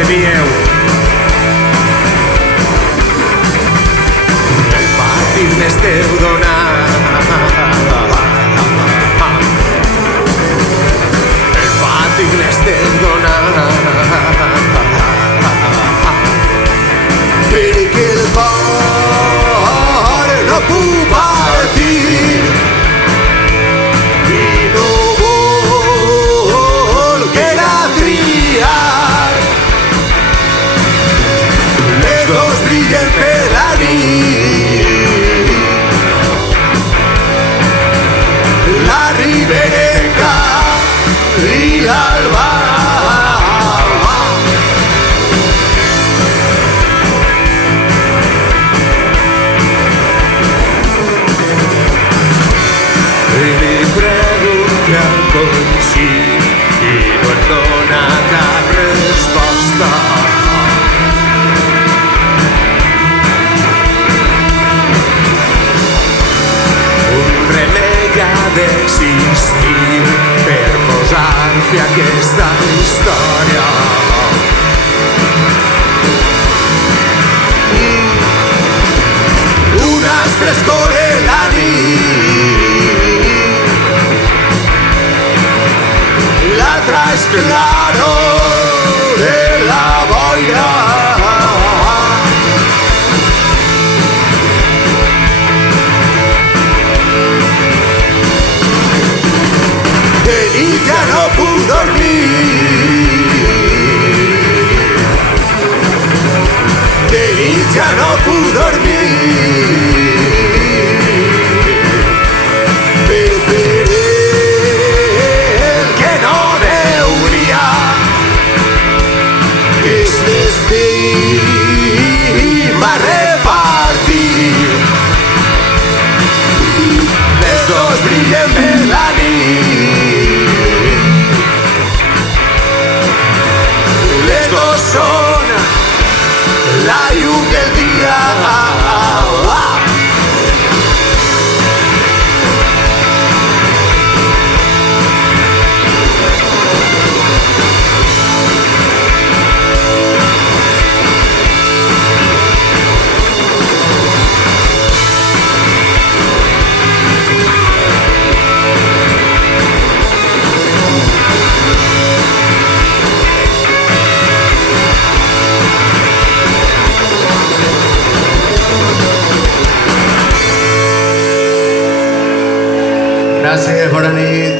teníeu. El patir n'esteu donant. El patir n'esteu donant. Perquè el cor no puc partir i no vol que la triar. Les dos brillen per la nit, la riberenca i l'alba. Sí, i no et dona cap resposta. Un remei ha d'existir per posar fi a aquesta història. Un astre escorre la nit, l'altra és claro de la boira. De nit ja no puc dormir, de nit ja no puc dormir. Va repartir. Les dos brillen per la nit, les dos són la llum del dia. Gràcies, bona nit.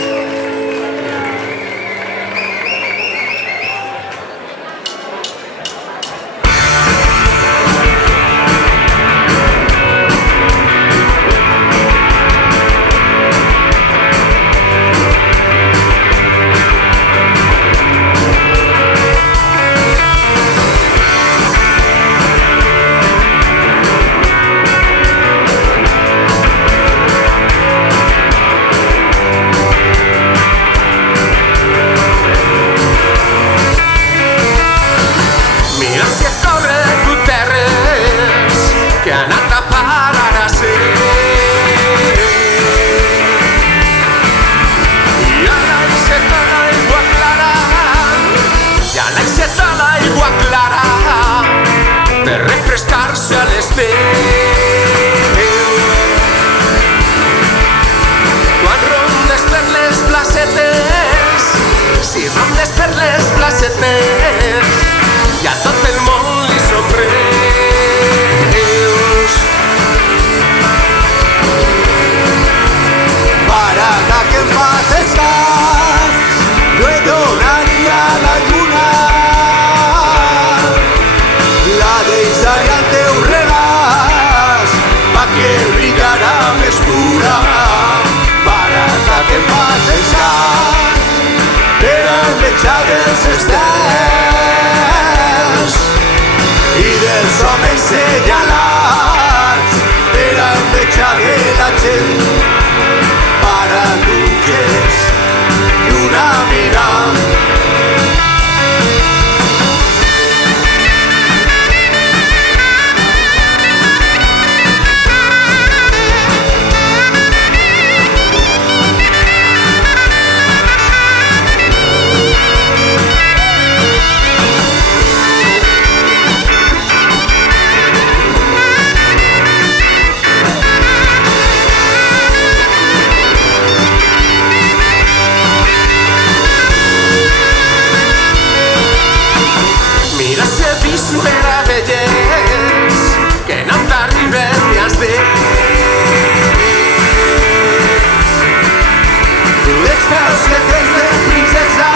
peus que tens de princesa,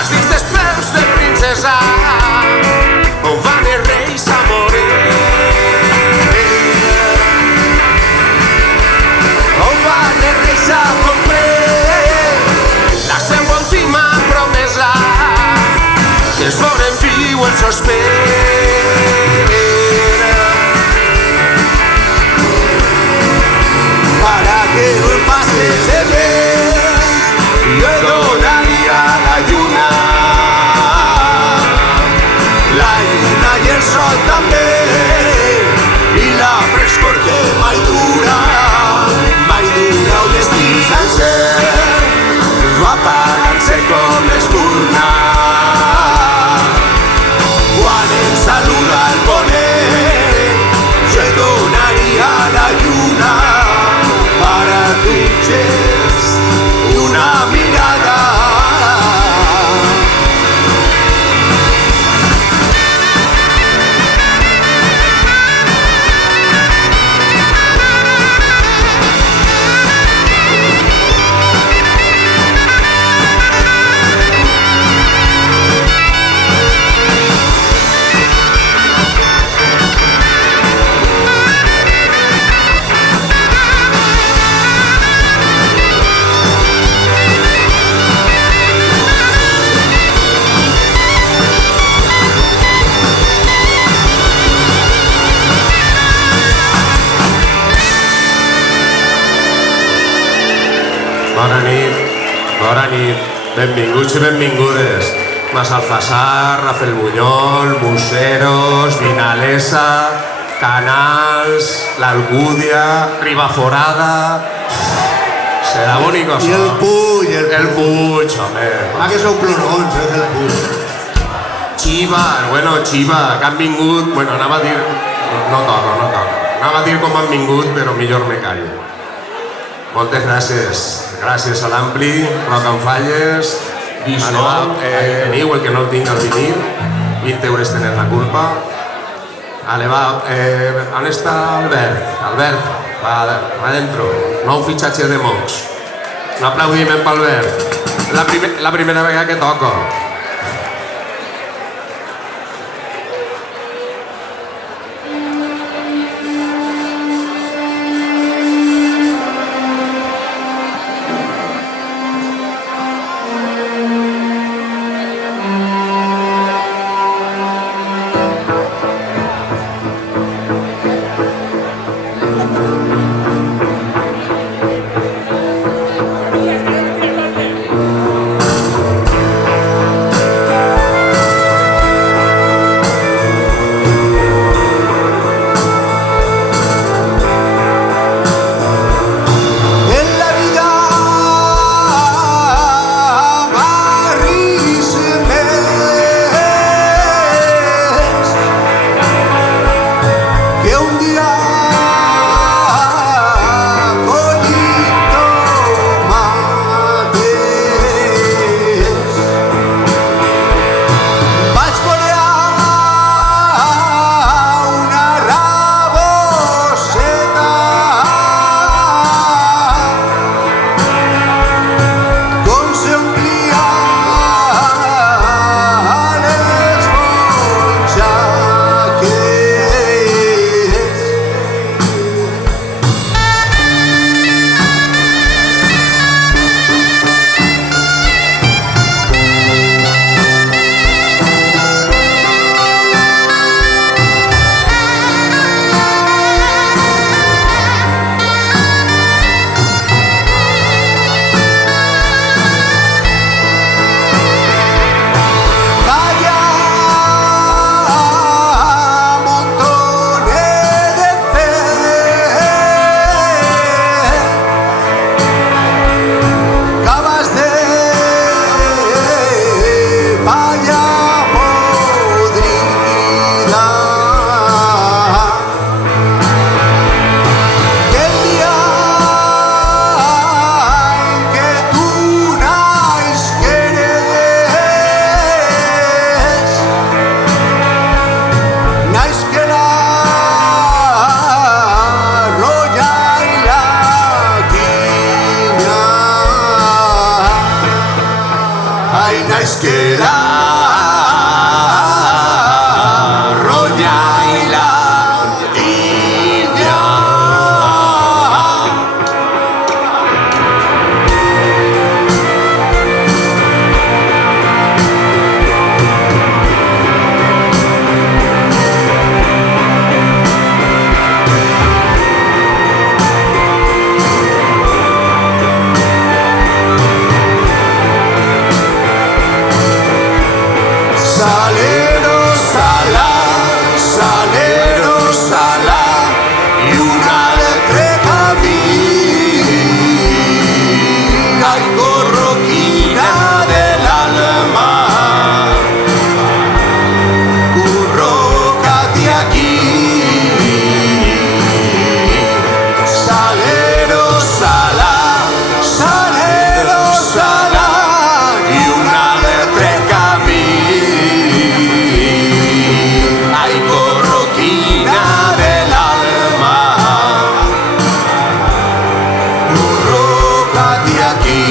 els dits dels peus de princesa, on van els reis a morir, on van els reis a complir la seva última promesa, que es volen viu el sospir. Para que no pases de vez, yo donaría la lluna y el sol també, i la frescor que mai dura el destí sencer va apagant-se com l'espurna quan ens saluda el ponent. Jo donaria la lluna para tu gest i una mirada. Bona nit, benvinguts i benvingudes. Massalfassar, Rafael Buñol, Museros, Vinalesa, Canals, l'Alcúdia, Ribaforada... Serà bonic això. I el Puig, el Puig, home. Ah, que sou plorons, el Puig. Xiva, que han vingut... Bueno, anava a dir... No toca. Anava a dir com han vingut, però millor me callo. Moltes gràcies. Gràcies a l'Ampli, Rock and Falles, veniu, el que no el tinc al vinil, 20 euros tenen la culpa. Ale, va, on està Albert? Albert, va adentro, nou fitxatge de Mox. Un aplaudiment per Albert. La primera vegada que toco. naizkera roña ila línea. Saleros a la y una letra camina y corroquina del alma. Currócate aquí. Saleros a la y una letra camina y corroquina del alma. Currócate aquí.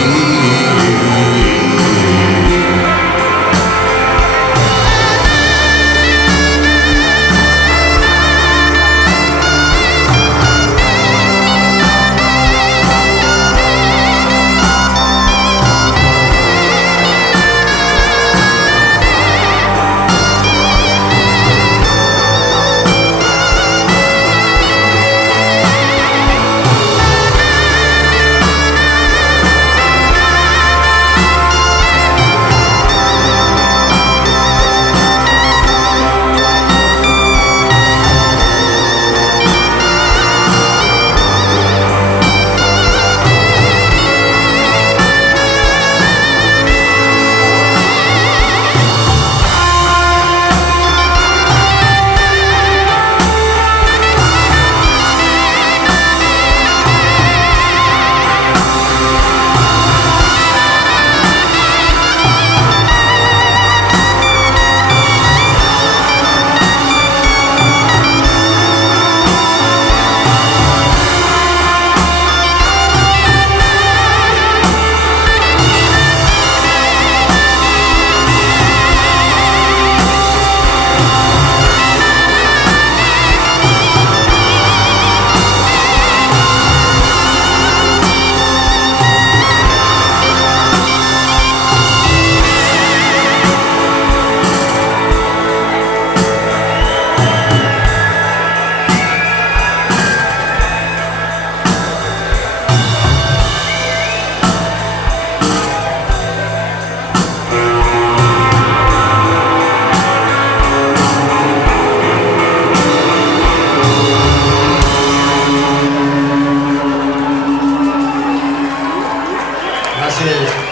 Gracias.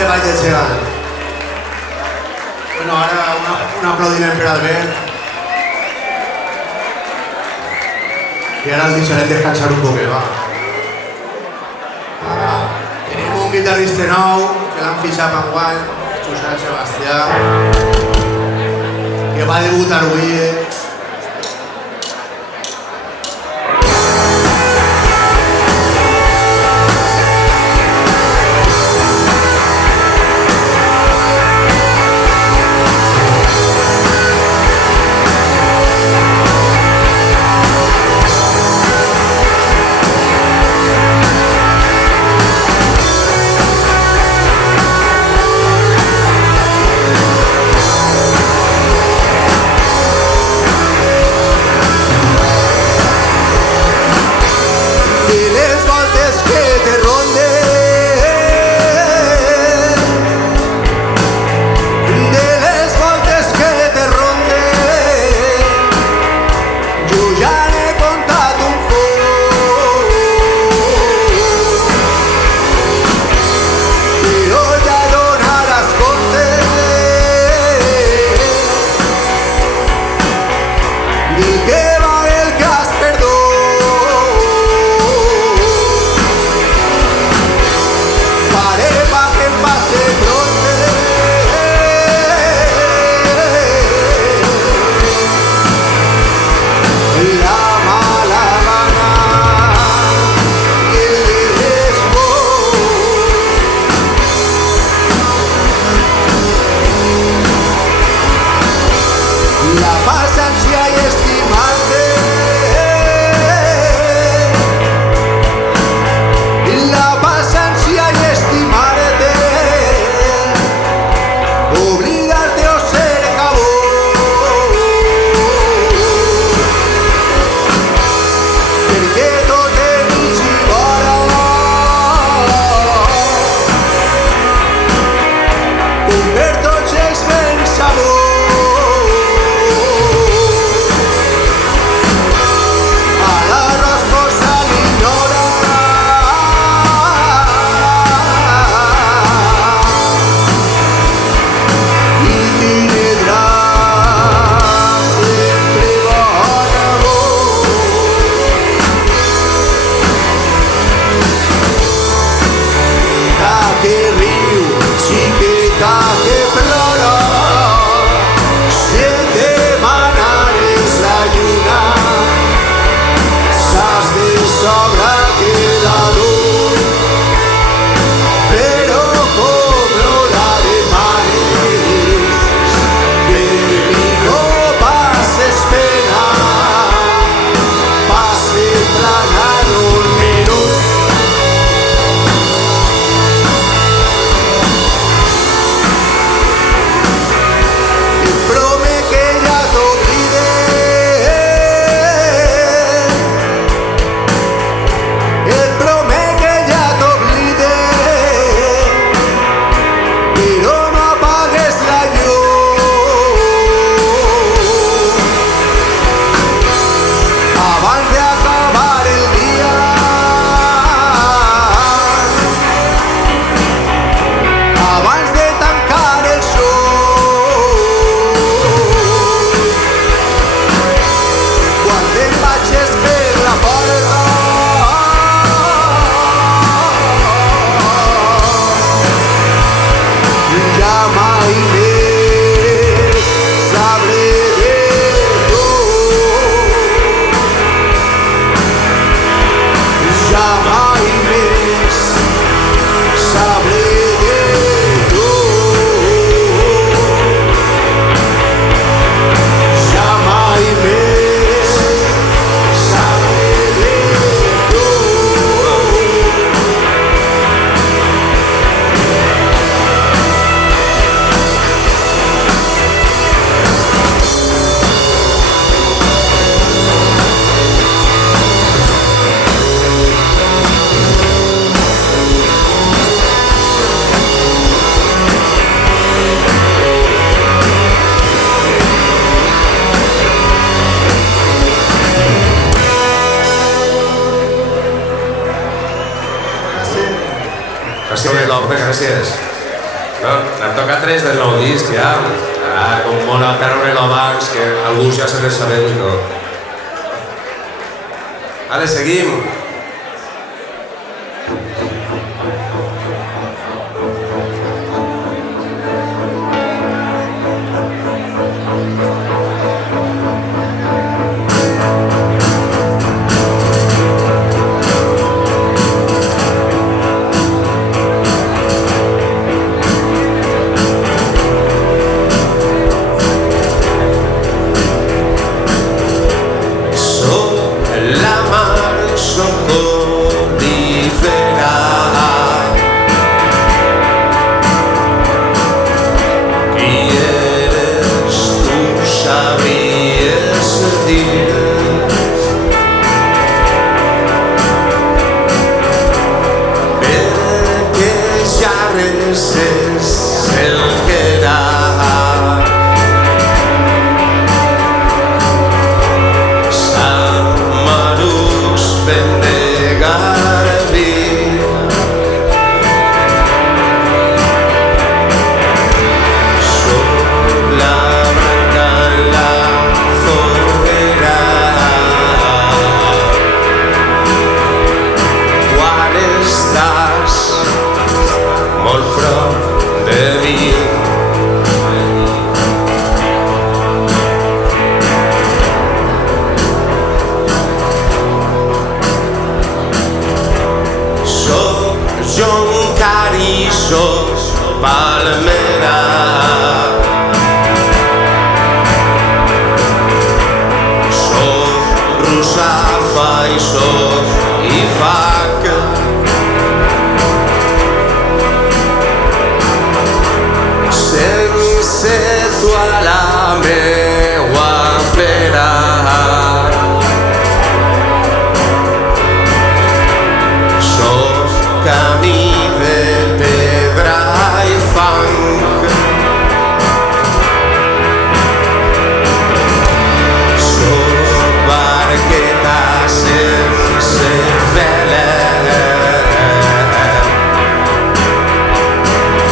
se vaig aixegant. Bueno, ara un aplaudiment per Albert. Que ara el deixarem descansar un poquet, va. Ara tenim un guitarrista nou que l'han fitxat enguany, Josep Sebastià, que va debutar avui. Moltes gràcies. No, n'hem tocat 3 del nou disc, ja. Com Mona Caronero abans, que alguns ja se les sabeu i tot. Ara, seguim.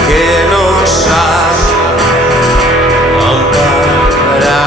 Que no sap on parar.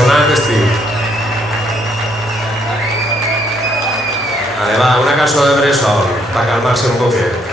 sonant estic. Vale, va, una cançó de bressol, per calmar-se un poquet.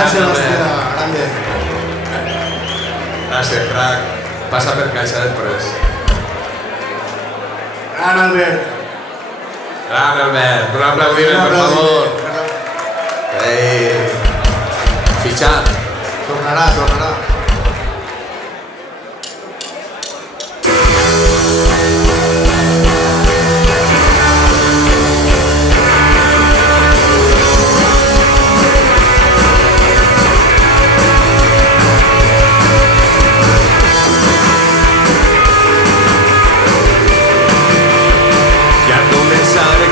Gran Sebastià, grande. Gràcies, crac. Passa per caixa després. Gran Albert. Gran Albert, un aplaudiment, per favor. Ei, fitxat. Tornarà.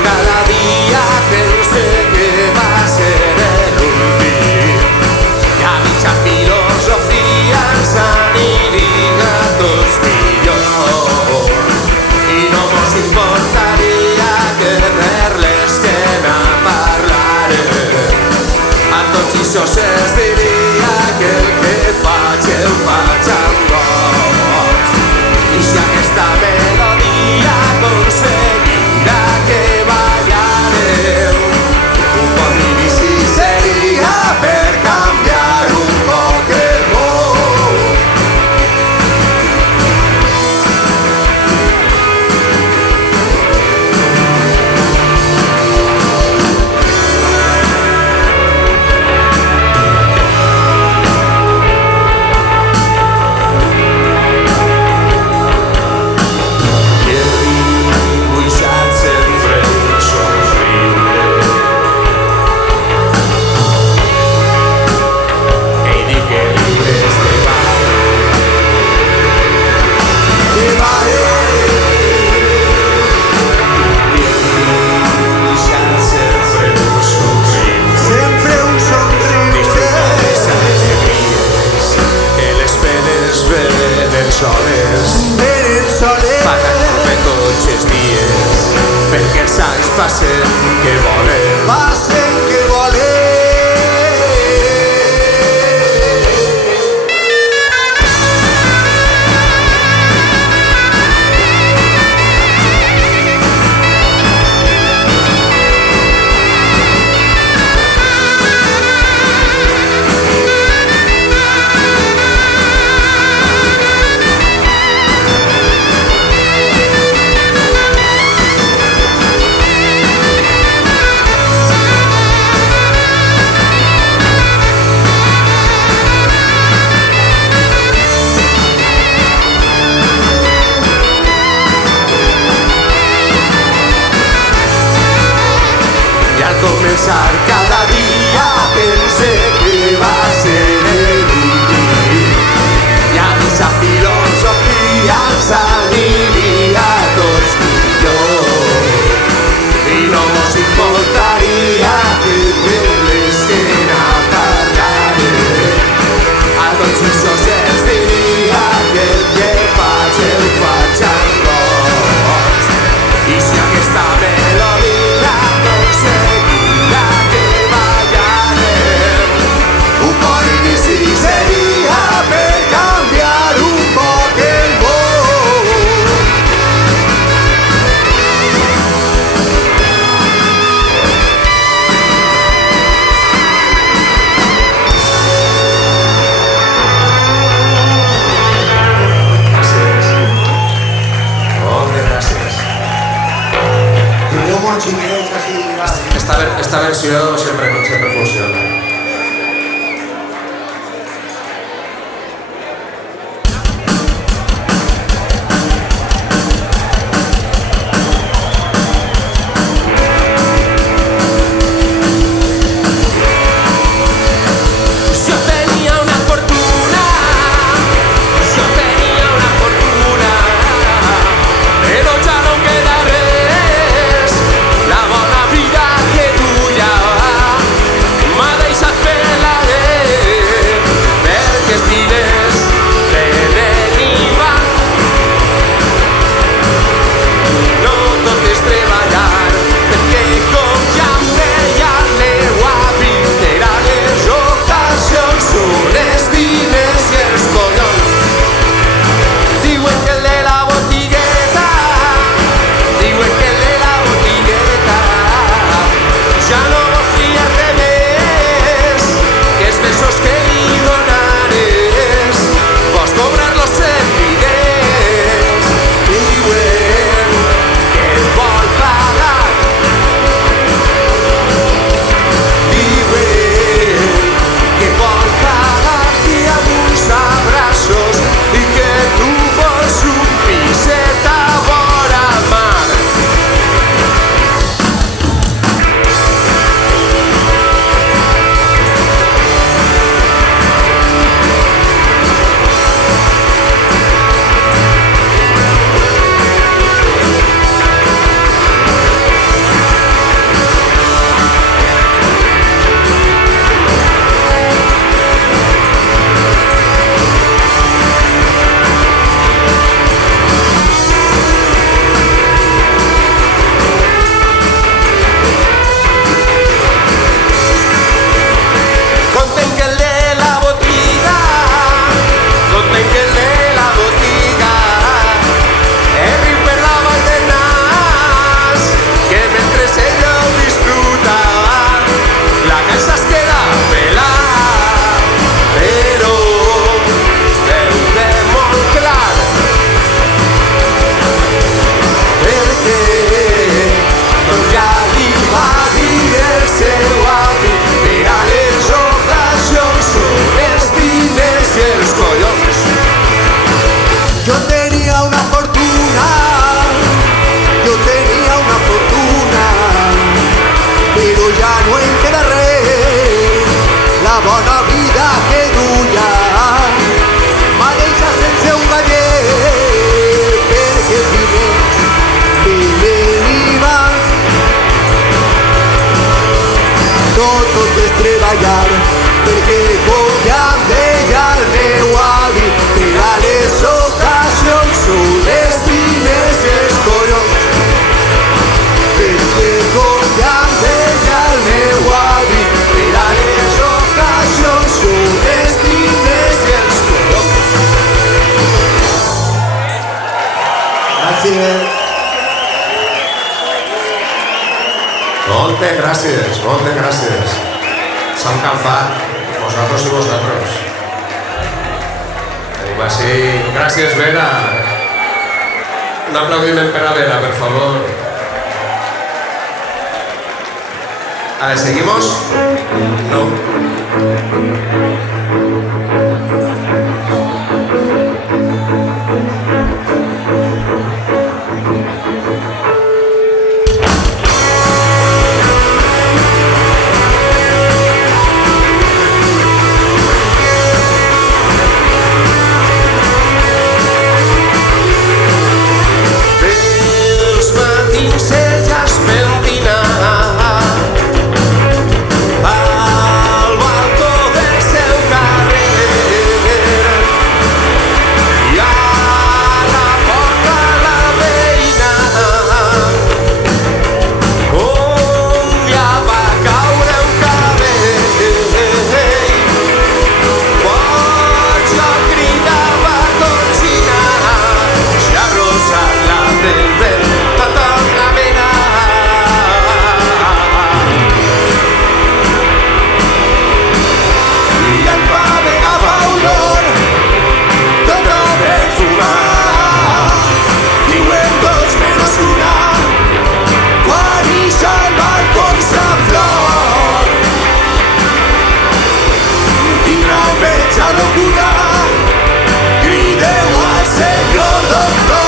Cada día pensé que va a ser el último. Ya dicha filosofía sanidad tos millor. Y no nos importaría quererles que no parlaré. A tots i sos es diria que el que faig el faig amb goig. I si aquesta melodia aconseguirà que ballarem, un bon inici seria per canviar un poc el món. Perquè els anys passen que volen. collons. Yo tenía una fortuna, pero ya no en queda res, la bona vida que duia m'ha deixat sense un galler, perquè primer venia tot és treballar, perquè com ja em deia el meu avi, per a les ocasions són les diners i els collons. Perquè com ja em deia el meu avi, per a les ocasions són les diners i els collons. Gràcies. Moltes gràcies, moltes gràcies. S'han calfat, vosaltres i vosaltres. Tenim així... Gràcies, Vera. Un aplaudiment per a Vera, per favor. Vale, ¿seguimos? No. Els matins ella es pentina al balcó del seu carrer i a la porta la veïna on ja va caure un cabell. Pots jo cridava Conxina, si ha rosat la del vent tota una mena. I em fa agafar olor tot el perfumat. Diuen tots menys una quan ix al balcó i sa flor. Tindrà un peig a locura, crideu al senyor doctor.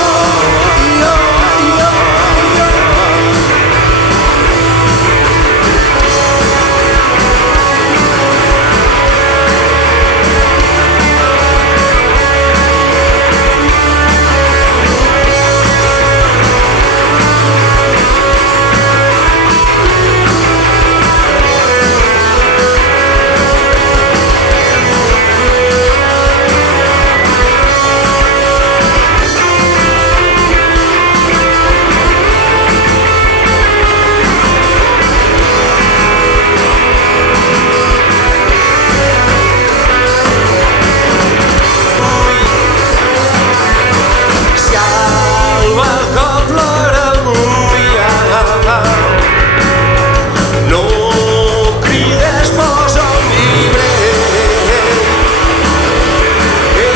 Si al balcó plora algun dia, no crides, posa un llibre que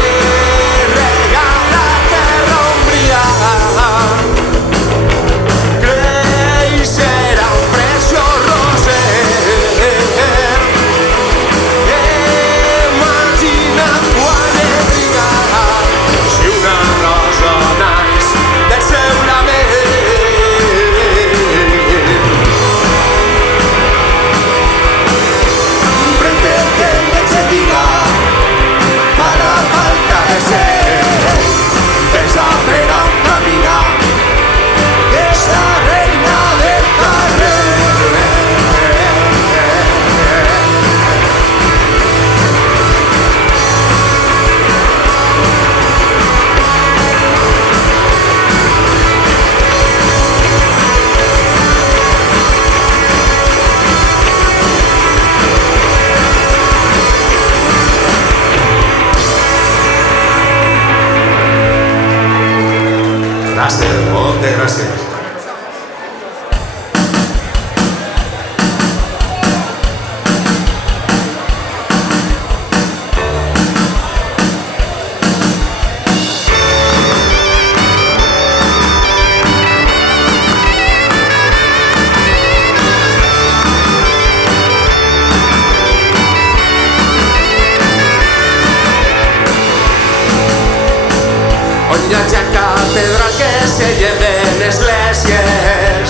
regala terra ombria. Creixerà un preciós roser. Imagina't quan et diga si una rosa naix del seu lament. Prende el que em vaig diga para falta de ser. Pensa per on caminar, que és la reina del carrer. Gràcies, moltes gràcies. catedral que se lleven esglésies,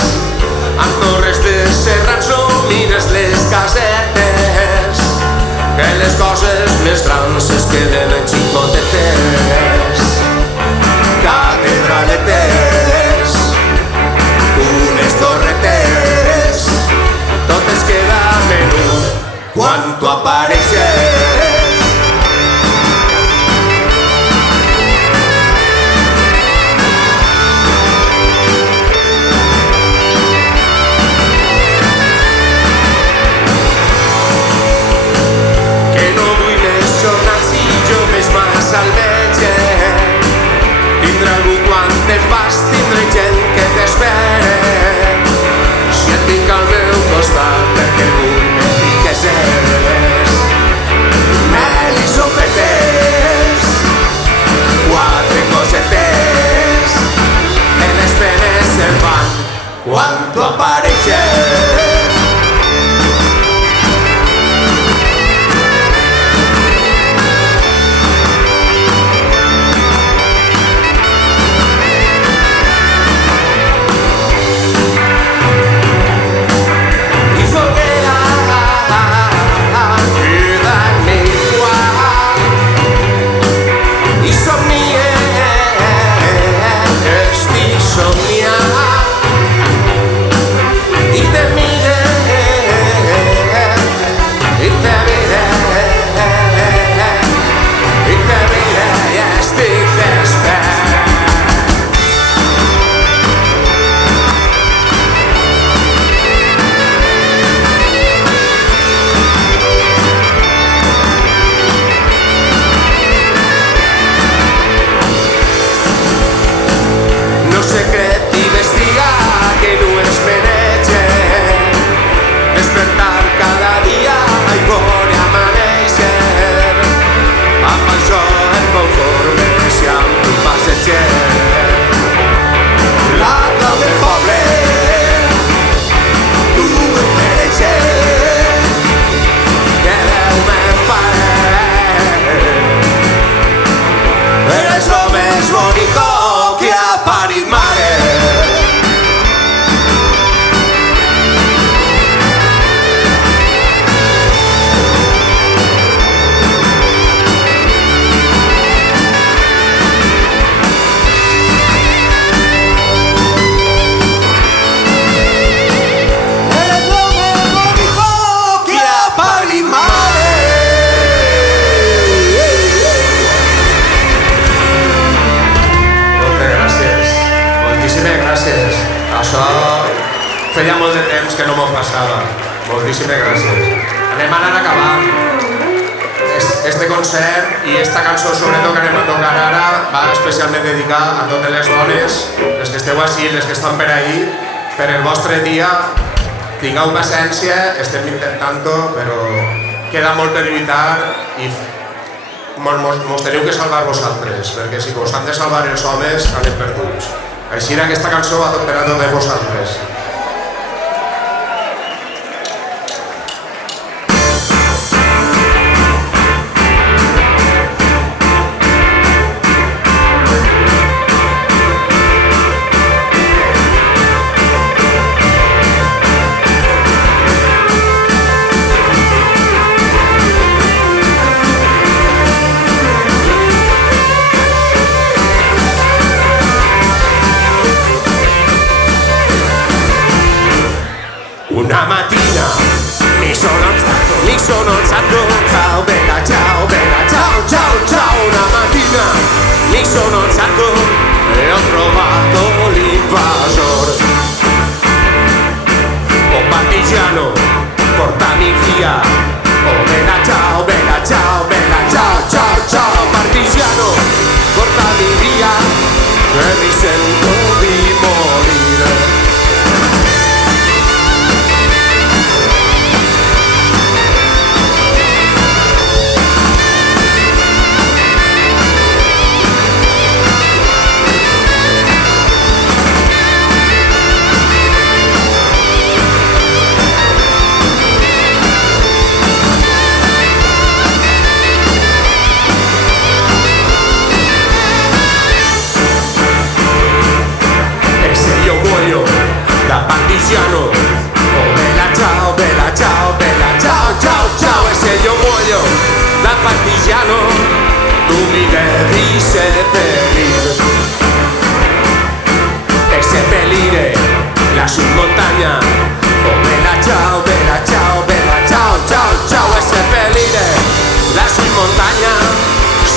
amb torres de serrans nomines les casetes, que les coses més grans es queden en xicotetes. Catedraletes, unes torretes, totes quedan en un quan tu apareixes. Al metge tindrà algú quan te'n vas, tindré gent que t'espera. Si et tinc al meu costat perquè vull me fiques mel i sopetes, 4 cosetes que les penes se'n van quan tu apareixes. Feia molt de temps que no m'ho passava. Moltíssimes gràcies. Anem a anar acabant. Este concert i esta cançó sobretot que anem a tocar ara va especialment dedicar a totes les dones, les que esteu així, les que estan per ahí, per el vostre dia. Tingueu paciència, estem intentant-ho, però queda molt per lluitar i mos teniu que salvar vosaltres, perquè si vos han de salvar els homes, anem perduts. Així aquesta cançó va tot per a totes vosaltres. dice pelir. Ese pelir la submontaña. Oh, vela, chao, vela, chao, vela, chao, chao, chao. Ese pelir la submontaña.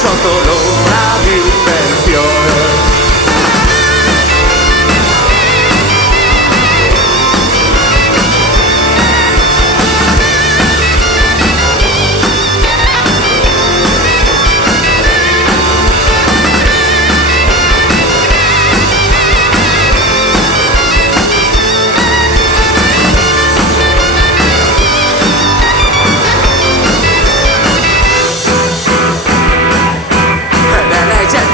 Sotto l'ombra di un bel fiore.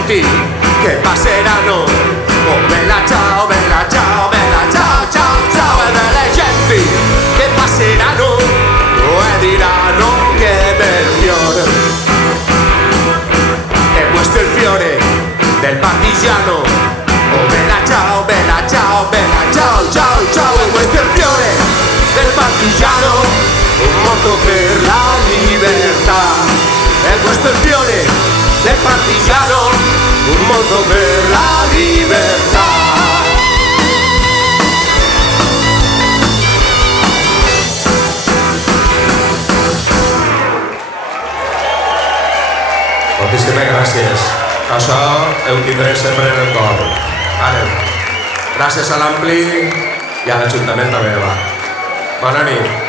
Che passeranno, oh bella ciao, bella ciao, bella ciao, ciao, ciao. E delle genti che passeranno e diranno che bel fiore. E questo è il fiore del partigiano. Oh bella ciao, bella ciao, bella ciao, ciao, ciao. E questo è il fiore del partigiano, un moto per la libertà. E questo è il fiore del partigiano, un mondo per la libertà. Moltíssimes gràcies. Això ho tindré sempre en el cor. Vale. Gràcies a l'Ampli i a l'Ajuntament també. Bona nit.